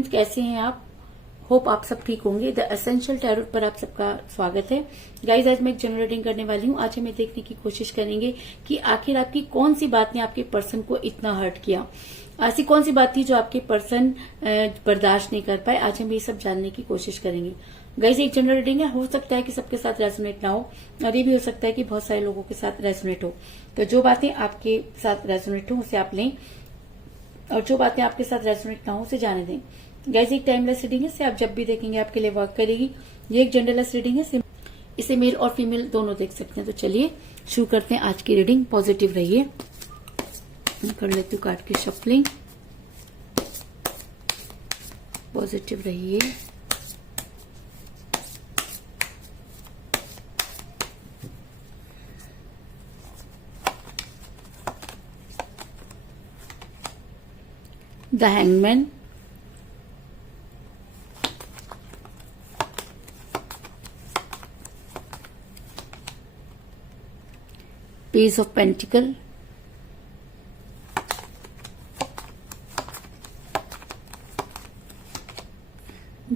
Friends, कैसे हैं आप? होप आप सब ठीक होंगे। द एसेंशियल टैरोट पर आप सबका स्वागत है। गाइज, आज मैं एक जनरल रीडिंग करने वाली हूँ। आज हमें देखने की कोशिश करेंगे कि आखिर आपकी कौन सी बात ने आपके पर्सन को इतना हर्ट किया। ऐसी कौन सी बात थी जो आपके पर्सन बर्दाश्त नहीं कर पाए। आज हम ये सब जानने की कोशिश करेंगे। गाइज, एक जनरल रीडिंग है, हो सकता है कि सबके साथ रेजोनेट ना हो और ये भी हो सकता है कि बहुत सारे लोगों के साथ रेजोनेट हो। तो जो बातें आपके साथ रेजोनेट हो उसे आप लें और जो बातें आपके साथ रेजोनेट ना हो उसे जाने दें। गाइज, एक टाइमलेस रीडिंग है, इसे आप जब भी देखेंगे आपके लिए वर्क करेगी। ये एक जनरलेस रीडिंग है, इसे मेल और फीमेल दोनों देख सकते हैं। तो चलिए शुरू करते हैं आज की रीडिंग। पॉजिटिव रहिए। मैं कर लेती हूँ कार्ड की शफलिंग। पॉजिटिव रहिए। The hangman, page of pentacle,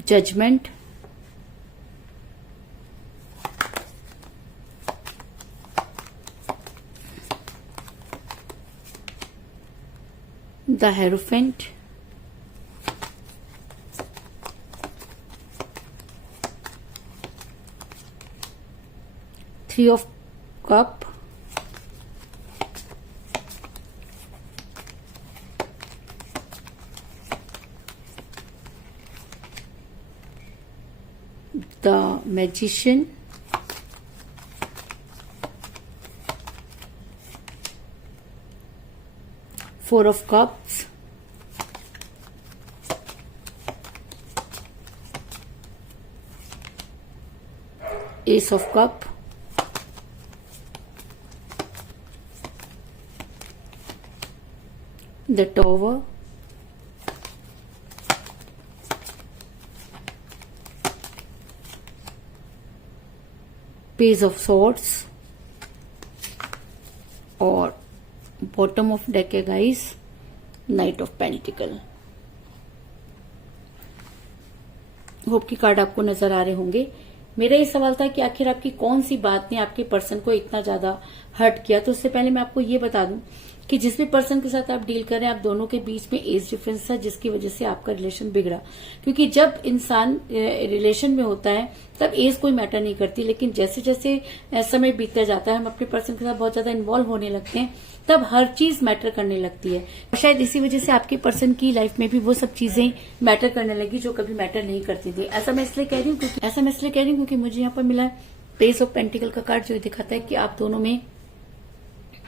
judgement, the hierophant, three of cup, the magician, four of cups, ace of cup, the tower, page of swords और बॉटम ऑफ डेक है guys, night of pentacle. Hope की card आपको नजर आ रहे होंगे। मेरा ये सवाल था कि आखिर आपकी कौन सी बात ने आपके पर्सन को इतना ज्यादा हर्ट किया। तो उससे पहले मैं आपको ये बता दूं कि जिस भी पर्सन के साथ आप डील कर रहे हैं, आप दोनों के बीच में एज डिफरेंस था, जिसकी वजह से आपका रिलेशन बिगड़ा। क्योंकि जब इंसान रिलेशन में होता है तब एज कोई मैटर नहीं करती, लेकिन जैसे जैसे समय बीतता जाता है, हम अपने पर्सन के साथ बहुत ज्यादा इन्वॉल्व होने लगते हैं, तब हर चीज मैटर करने लगती है। और शायद इसी वजह से आपके पर्सन की लाइफ में भी वो सब चीजें मैटर करने लगी जो कभी मैटर नहीं करती थी। ऐसा मैं इसलिए कह रही हूँ क्योंकि मुझे यहाँ पर मिला है पेज ऑफ पेंटिकल का कार्ड, जो दिखाता है कि आप दोनों में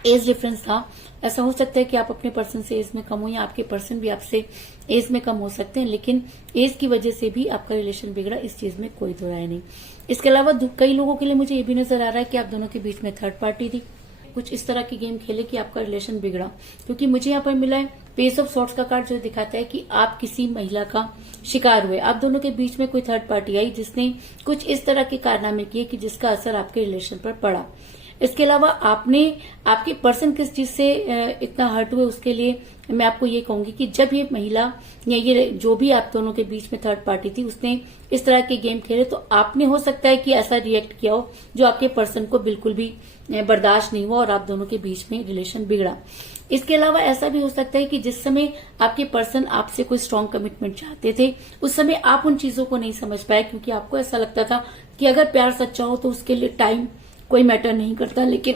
एज डिफरेंस था। ऐसा हो सकता है कि आप अपने पर्सन से एज में कम हो या आपके पर्सन भी आपसे एज में कम हो सकते हैं, लेकिन एज की वजह से भी आपका रिलेशन बिगड़ा, इस चीज में कोई दो राय नहीं। इसके अलावा कई लोगों के लिए मुझे ये भी नजर आ रहा है कि आप दोनों के बीच में थर्ड पार्टी थी, कुछ इस तरह की गेम खेले कि आपका रिलेशन बिगड़ा। क्योंकि मुझे यहाँ पर मिला है पेज ऑफ सॉर्ड्स का कार्ड, जो दिखाता है कि आप किसी महिला का शिकार हुए। आप दोनों के बीच में कोई थर्ड पार्टी आई जिसने कुछ इस तरह के कारनामे किए कि जिसका असर आपके रिलेशन पर पड़ा। इसके अलावा आपके पर्सन किस चीज से इतना हर्ट हुए, उसके लिए मैं आपको ये कहूंगी कि जब ये महिला या ये जो भी आप दोनों के बीच में थर्ड पार्टी थी, उसने इस तरह के गेम खेले, तो आपने हो सकता है कि ऐसा रिएक्ट किया हो जो आपके पर्सन को बिल्कुल भी बर्दाश्त नहीं हुआ और आप दोनों के बीच में रिलेशन बिगड़ा। इसके अलावा ऐसा भी हो सकता है कि जिस समय आपके पर्सन आपसे कोई स्ट्रांग कमिटमेंट चाहते थे, उस समय आप उन चीजों को नहीं समझ पाए, क्योंकि आपको ऐसा लगता था कि अगर प्यार सच्चा हो तो उसके लिए टाइम कोई मैटर नहीं करता, लेकिन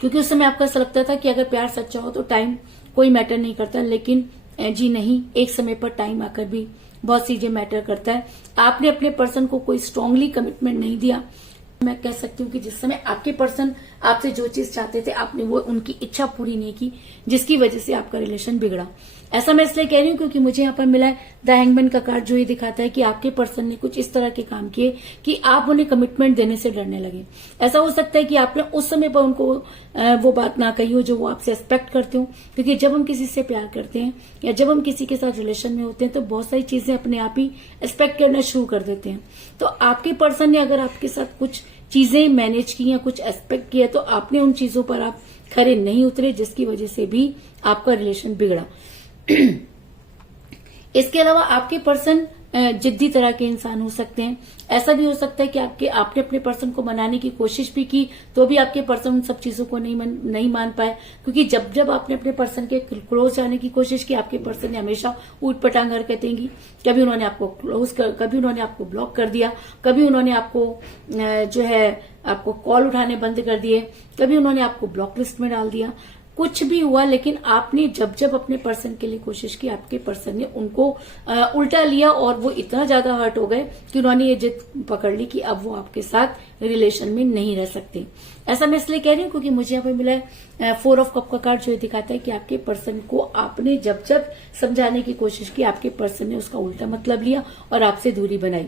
क्योंकि उस समय आपको ऐसा लगता था कि अगर प्यार सच्चा हो तो टाइम कोई मैटर नहीं करता, लेकिन जी नहीं, एक समय पर टाइम आकर भी बहुत चीजें मैटर करता है। आपने अपने पर्सन को कोई स्ट्रांगली कमिटमेंट नहीं दिया। मैं कह सकती हूँ कि जिस समय आपके पर्सन आपसे जो चीज चाहते थे, आपने वो उनकी इच्छा पूरी नहीं की, जिसकी वजह से आपका रिलेशन बिगड़ा। ऐसा मैं इसलिए कह रही हूँ क्योंकि मुझे यहाँ पर मिला है द हैंगमैन का कार्ड, जो ये दिखाता है कि आपके पर्सन ने कुछ इस तरह के काम किए कि आप उन्हें कमिटमेंट देने से डरने लगे। ऐसा हो सकता है कि आपने उस समय पर उनको वो बात ना कही हो जो वो आपसे एक्सपेक्ट करते हो, क्योंकि जब हम किसी से प्यार करते हैं या जब हम किसी के साथ रिलेशन में होते हैं तो बहुत सारी चीजें अपने आप ही एक्सपेक्ट करना शुरू कर देते हैं। तो आपके पर्सन ने अगर आपके साथ कुछ चीजें मैनेज की या कुछ एक्सपेक्ट किया, तो आपने उन चीजों पर आप खरे नहीं उतरे, जिसकी वजह से भी आपका रिलेशन बिगड़ा। इसके अलावा आपके पर्सन जिद्दी तरह के इंसान हो सकते हैं। ऐसा भी हो सकता है कि आपने अपने पर्सन को मनाने की कोशिश भी की तो भी आपके पर्सन उन सब चीजों को नहीं मान पाए, क्योंकि जब आपने अपने पर्सन के क्लोज जाने की कोशिश की, आपके पर्सन ने हमेशा ऊटपटांग हरकतें की। कभी उन्होंने आपको कभी उन्होंने आपको ब्लॉक कर दिया, कभी उन्होंने आपको जो है आपको कॉल उठाने बंद कर दिए, कभी उन्होंने आपको ब्लॉक लिस्ट में डाल दिया। कुछ भी हुआ, लेकिन आपने जब अपने पर्सन के लिए कोशिश की, आपके पर्सन ने उनको उल्टा लिया और वो इतना ज्यादा हर्ट हो गए कि उन्होंने ये जिद पकड़ ली कि अब वो आपके साथ रिलेशन में नहीं रह सकते। ऐसा मैं इसलिए कह रही हूँ क्योंकि मुझे यहाँ पे मिला है 4 ऑफ कप का कार्ड, जो दिखाता है कि आपके पर्सन को आपने जब समझाने की कोशिश की, आपके पर्सन ने उसका उल्टा मतलब लिया और आपसे दूरी बनाई।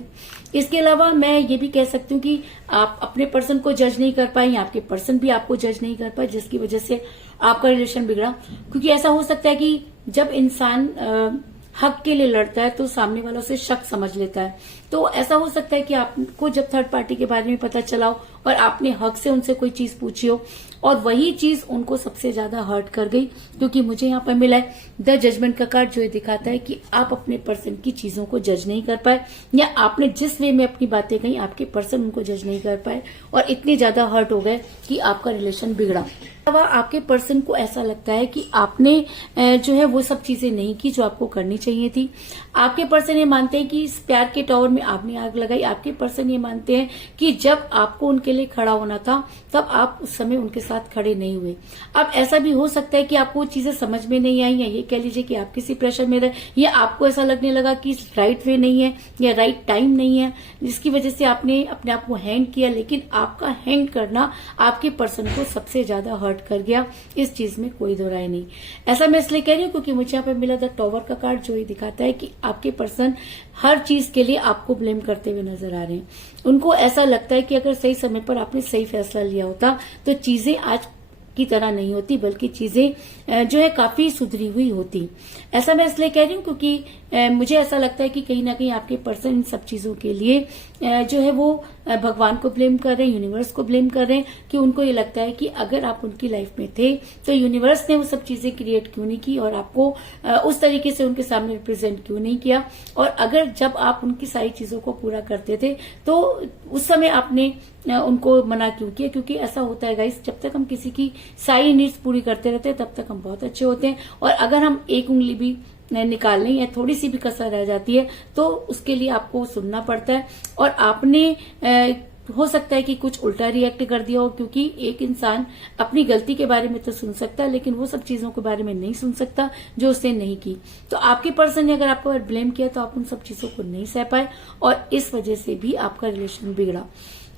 इसके अलावा मैं ये भी कह सकती हूँ कि आप अपने पर्सन को जज नहीं कर पाए, आपके पर्सन भी आपको जज नहीं कर पाए, जिसकी वजह से आपका रिलेशन बिगड़ा। क्योंकि ऐसा हो सकता है कि जब इंसान हक के लिए लड़ता है तो सामने वालों से शक समझ लेता है। तो ऐसा हो सकता है कि आपको जब थर्ड पार्टी के बारे में पता चला हो और आपने हक से उनसे कोई चीज पूछी हो और वही चीज उनको सबसे ज्यादा हर्ट कर गई, क्योंकि मुझे यहाँ पर मिला है द जजमेंट का कार्ड, जो ये दिखाता है कि आप अपने पर्सन की चीजों को जज नहीं कर पाए, या आपने जिस वे में अपनी बातें कही आपके पर्सन उनको जज नहीं कर पाए और इतने ज्यादा हर्ट हो गए कि आपका रिलेशन बिगड़ा। आपके पर्सन को ऐसा लगता है कि आपने जो है वो सब चीजें नहीं की जो आपको करनी चाहिए थी। आपके पर्सन ये मानते हैं कि इस प्यार के टावर में आपने आग लगाई। आपके पर्सन ये मानते हैं कि जब आपको उनके लिए खड़ा होना था तब आप उस समय उनके साथ खड़े नहीं हुए। अब ऐसा भी हो सकता है कि आपको चीजें समझ में नहीं आई, या ये कह लीजिए कि आप किसी प्रेशर में रहे, या आपको ऐसा लगने लगा कि राइट वे नहीं है या राइट टाइम नहीं है, जिसकी वजह से आपने अपने आप को हैंग किया। लेकिन आपका हैंग करना आपके पर्सन को सबसे ज्यादा हर्ट कर गया, इस चीज में कोई दो राय नहीं। ऐसा मैं इसलिए कह रही हूँ क्योंकि मुझे यहाँ पे मिला द टॉवर का कार्ड, जो ये दिखाता है कि आपके पर्सन हर चीज के लिए आपको ब्लेम करते हुए नजर आ रहे हैं। उनको ऐसा लगता है कि अगर सही समय पर आपने सही फैसला लिया होता तो चीजें आज की तरह नहीं होती, बल्कि चीजें जो है काफी सुधरी हुई होती। ऐसा मैं इसलिए कह रही हूँ क्योंकि मुझे ऐसा लगता है कि कहीं ना कहीं आपके पर्सन इन सब चीजों के लिए जो है वो भगवान को ब्लेम कर रहे हैं, यूनिवर्स को ब्लेम कर रहे हैं, कि उनको ये लगता है कि अगर आप उनकी लाइफ में थे तो यूनिवर्स ने वो सब चीजें क्रिएट क्यों नहीं की और आपको उस तरीके से उनके सामने रिप्रेजेंट क्यों नहीं किया। और अगर जब आप उनकी सारी चीजों को पूरा करते थे तो उस समय आपने उनको मना क्यों किया। क्योंकि ऐसा होता है गाइस, जब तक हम किसी की सारी नीड्स पूरी करते रहते हैं तब तक हम बहुत अच्छे होते हैं, और अगर हम एक उंगली भी निकाल लें या थोड़ी सी भी कसर रह जाती है तो उसके लिए आपको सुनना पड़ता है। और आपने हो सकता है कि कुछ उल्टा रिएक्ट कर दिया हो, क्योंकि एक इंसान अपनी गलती के बारे में तो सुन सकता है लेकिन वो सब चीजों के बारे में नहीं सुन सकता जो उसने नहीं की। तो आपके पर्सन ने अगर आपको ब्लेम किया तो आप उन सब चीजों को नहीं सह पाए और इस वजह से भी आपका रिलेशन बिगड़ा।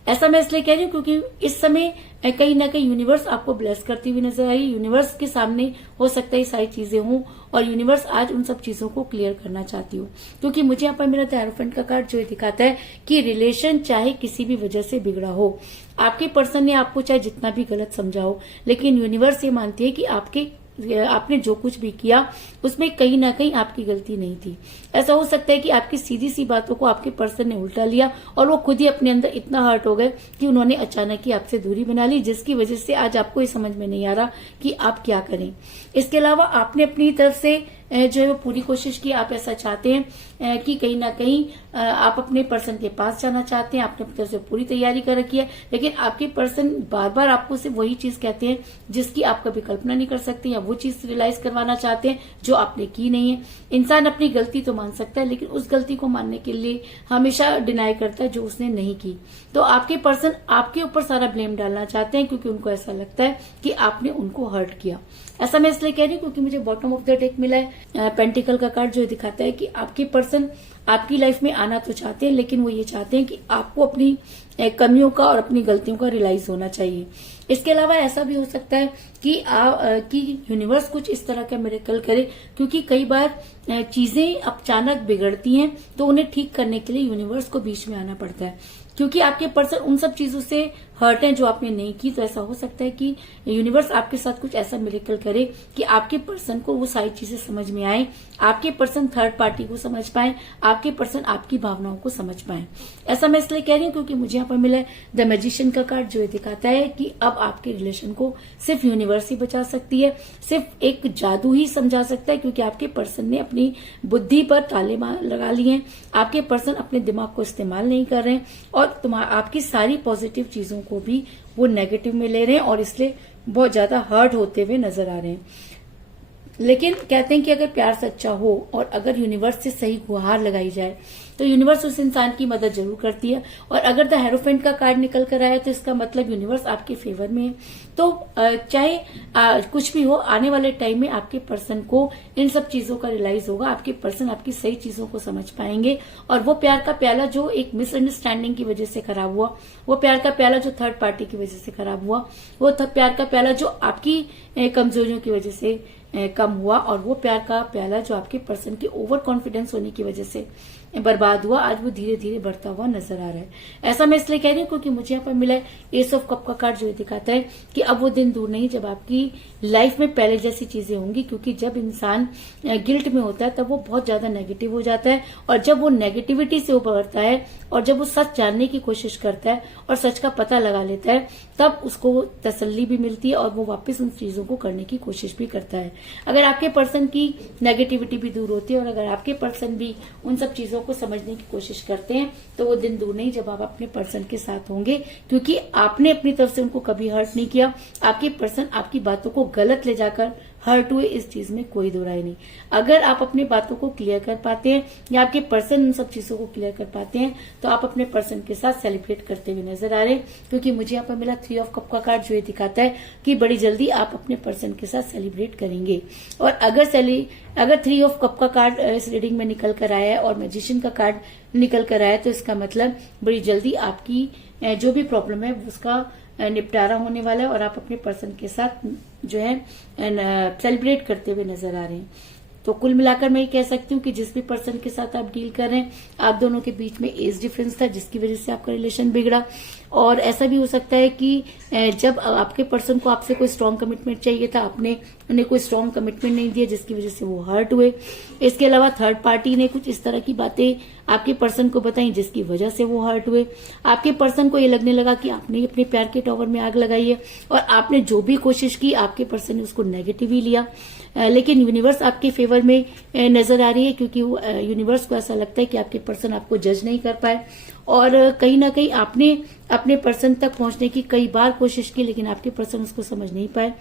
ऐसा मैं इसलिए कह रही हूँ क्योंकि इस समय कहीं ना कहीं यूनिवर्स आपको ब्लेस करती हुई नजर आई। यूनिवर्स के सामने हो सकता है ये सारी चीजें हों और यूनिवर्स आज उन सब चीजों को क्लियर करना चाहती हो, क्योंकि मुझे यहाँ पर मेरा एरोफेंट का कार्ड जो दिखाता है कि रिलेशन चाहे किसी भी वजह से बिगड़ा हो, आपके पर्सन ने आपको चाहे जितना भी गलत समझा हो, लेकिन यूनिवर्स ये मानती है कि आपने जो कुछ भी किया उसमें कहीं ना कहीं आपकी गलती नहीं थी। ऐसा हो सकता है कि आपकी सीधी सी बातों को आपके पर्सन ने उल्टा लिया और वो खुद ही अपने अंदर इतना हर्ट हो गए कि उन्होंने अचानक ही आपसे दूरी बना ली, जिसकी वजह से आज आपको ये समझ में नहीं आ रहा कि आप क्या करें। इसके अलावा आपने अपनी तरफ से जो है वो पूरी कोशिश की। आप ऐसा चाहते हैं कि कहीं ना कहीं आप अपने पर्सन के पास जाना चाहते हैं, आपने अपनी तरफ से पूरी तैयारी कर रखी है, लेकिन आपके पर्सन बार बार आपको सिर्फ वही चीज कहते हैं जिसकी आप कभी कल्पना नहीं कर सकते, या वो चीज रियलाइज करवाना चाहते हैं जो आपने की नहीं है। इंसान अपनी गलती तो मान सकता है लेकिन उस गलती को मानने के लिए हमेशा डिनाई करता है जो उसने नहीं की। तो आपके पर्सन आपके ऊपर सारा ब्लेम डालना चाहते हैं क्योंकि उनको ऐसा लगता है कि आपने उनको हर्ट किया। ऐसा मैं इसलिए कह रही हूँ क्योंकि मुझे बॉटम ऑफ द डेक मिला है पेंटिकल का कार्ड, जो दिखाता है कि आपके पर्सन आपकी लाइफ में आना तो चाहते हैं लेकिन वो ये चाहते हैं कि आपको अपनी कमियों का और अपनी गलतियों का रियलाइज होना चाहिए। इसके अलावा ऐसा भी हो सकता है कि यूनिवर्स कुछ इस तरह का मिरेकल करे, क्योंकि कई बार चीजें अचानक बिगड़ती हैं तो उन्हें ठीक करने के लिए यूनिवर्स को बीच में आना पड़ता है, क्योंकि आपके पर्सन उन सब चीजों से हर्ट हैं जो आपने नहीं की। तो ऐसा हो सकता है कि यूनिवर्स आपके साथ कुछ ऐसा मिरेकल करे कि आपके पर्सन को वो सारी चीजें समझ में आए, आपके पर्सन थर्ड पार्टी को समझ पाए, आपके पर्सन आपकी भावनाओं को समझ पाए। ऐसा मैं इसलिए कह रही हूँ क्योंकि मुझे यहाँ पर मिला है द मैजिशियन का कार्ड, जो दिखाता है कि अब अब आपके रिलेशन को सिर्फ यूनिवर्स ही बचा सकती है, सिर्फ एक जादू ही समझा सकता है, क्योंकि आपके पर्सन ने अपनी बुद्धि पर ताले लगा लिए हैं। आपके पर्सन अपने दिमाग को इस्तेमाल नहीं कर रहे हैं और आपकी सारी पॉजिटिव चीजों को भी वो नेगेटिव में ले रहे हैं और इसलिए बहुत ज्यादा हर्ट होते हुए नजर आ रहे हैं। लेकिन कहते हैं कि अगर प्यार सच्चा हो और अगर यूनिवर्स से सही गुहार लगाई जाए तो यूनिवर्स उस इंसान की मदद जरूर करती है। और अगर द हेरोफेंट का कार्ड निकल कर आया तो इसका मतलब यूनिवर्स आपके फेवर में है। तो चाहे कुछ भी हो, आने वाले टाइम में आपके पर्सन को इन सब चीजों का रियलाइज होगा, आपके पर्सन आपकी सही चीजों को समझ पाएंगे और वो प्यार का प्याला जो एक मिसअंडरस्टैंडिंग की वजह से खराब हुआ, वो प्यार का प्याला जो थर्ड पार्टी की वजह से खराब हुआ, वो प्यार का प्याला जो आपकी कमजोरियों की वजह से कम हुआ और वो प्यार का प्याला जो आपके पर्सन के ओवर कॉन्फिडेंस होने की वजह से बर्बाद हुआ, आज वो धीरे धीरे बढ़ता हुआ नजर आ रहा है। ऐसा मैं इसलिए कह रही हूँ क्योंकि मुझे यहाँ पर मिला है एस ऑफ कप का कार्ड, जो दिखाता है कि अब वो दिन दूर नहीं जब आपकी लाइफ में पहले जैसी चीजें होंगी। क्योंकि जब इंसान गिल्ट में होता है तब वो बहुत ज्यादा नेगेटिव हो जाता है और जब वो नेगेटिविटी से उभरता है और जब वो सच जानने की कोशिश करता है और सच का पता लगा लेता है तब उसको तसल्ली भी मिलती है और वो वापस उन चीजों को करने की कोशिश भी करता है। अगर आपके पर्सन की नेगेटिविटी भी दूर होती है और अगर आपके पर्सन भी उन सब चीजों को समझने की कोशिश करते हैं तो वो दिन दूर नहीं जब आप अपने पर्सन के साथ होंगे, क्योंकि आपने अपनी तरफ से उनको कभी हर्ट नहीं किया। आपके पर्सन आपकी बातों को गलत ले जाकर हर्ट हुए, इस चीज में कोई दो राय नहीं। अगर आप अपनी बातों को क्लियर कर पाते हैं या आपके पर्सन उन सब चीजों को क्लियर कर पाते हैं तो आप अपने पर्सन के साथ सेलिब्रेट करते हुए नजर आ रहे हैं। क्योंकि मुझे यहाँ पर मिला 3 ऑफ कप का कार्ड, जो ये दिखाता है कि बड़ी जल्दी आप अपने पर्सन के साथ सेलिब्रेट करेंगे। और अगर 3 ऑफ कप का कार्ड इस रीडिंग में निकल कर आया है और मैजिशियन का कार्ड निकल कर आया है तो इसका मतलब बड़ी जल्दी आपकी जो भी प्रॉब्लम है उसका निपटारा होने वाला है और आप अपने पर्सन के साथ जो है सेलिब्रेट करते हुए नजर आ रहे हैं। तो कुल मिलाकर मैं ये कह सकती हूँ कि जिस भी पर्सन के साथ आप डील कर रहे हैं आप दोनों के बीच में एज डिफरेंस था जिसकी वजह से आपका रिलेशन बिगड़ा। और ऐसा भी हो सकता है कि जब आपके पर्सन को आपसे कोई स्ट्रांग कमिटमेंट चाहिए था, आपने उन्हें कोई स्ट्रांग कमिटमेंट नहीं दिया जिसकी वजह से वो हर्ट हुए। इसके अलावा थर्ड पार्टी ने कुछ इस तरह की बातें आपके पर्सन को बताई जिसकी वजह से वो हर्ट हुए। आपके पर्सन को ये लगने लगा कि आपने अपने प्यार के टॉवर में आग लगाई है और आपने जो भी कोशिश की आपके पर्सन ने उसको नेगेटिव ही लिया। लेकिन यूनिवर्स आपके फेवर में नजर आ रही है क्योंकि यूनिवर्स को ऐसा लगता है कि आपके पर्सन आपको जज नहीं कर पाए और कहीं ना कहीं आपने अपने पर्सन तक पहुंचने की कई बार कोशिश की लेकिन आपके पर्सन उसको समझ नहीं पाए।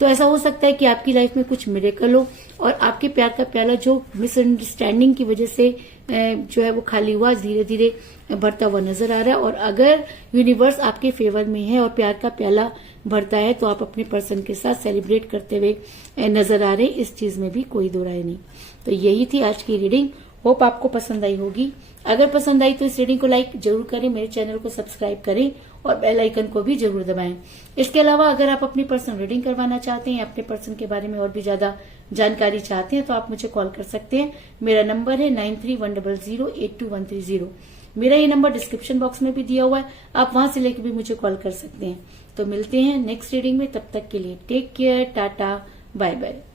तो ऐसा हो सकता है कि आपकी लाइफ में कुछ मिरेकल हो और आपके प्यार का प्याला जो मिसअंडरस्टैंडिंग की वजह से जो है वो खाली हुआ धीरे धीरे भरता हुआ नजर आ रहा है। और अगर यूनिवर्स आपके फेवर में है और प्यार का प्याला भरता है तो आप अपने पर्सन के साथ सेलिब्रेट करते हुए नजर आ रहे हैं, इस चीज में भी कोई दो राय नहीं। तो यही थी आज की रीडिंग, होप आपको पसंद आई होगी। अगर पसंद आई तो इस रीडिंग को लाइक जरूर करें, मेरे चैनल को सब्सक्राइब करें और बेल आइकन को भी जरूर दबाएं। इसके अलावा अगर आप अपनी पर्सनल रीडिंग करवाना चाहते हैं या अपने पर्सन के बारे में और भी ज्यादा जानकारी चाहते हैं तो आप मुझे कॉल कर सकते हैं। मेरा नंबर है 9310082130। मेरा ये नंबर डिस्क्रिप्शन बॉक्स में भी दिया हुआ है, आप वहां से लेकर भी मुझे कॉल कर सकते हैं। तो मिलते हैं नेक्स्ट रीडिंग में, तब तक के लिए take care, tata, bye bye.